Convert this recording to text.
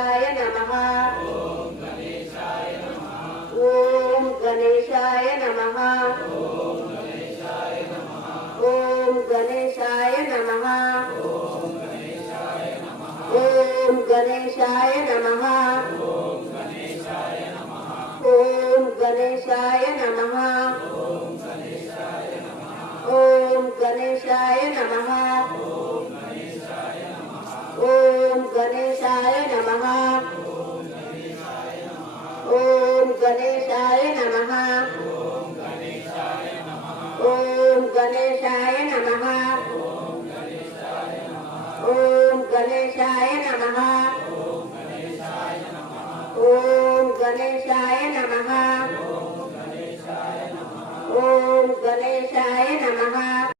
गणेशाय नमः ओम गणेशाय नमः ओम गणेशाय नमः ओम गणेशाय नमः ओम गणेशाय नमः ओम गणेशाय नमः ओम गणेशाय नमः ओम गणेशाय नमः ओम गणेशाय नमः ओम गणेशाय नमः ओम गणेशाय नमः ओम गणेशाय नमः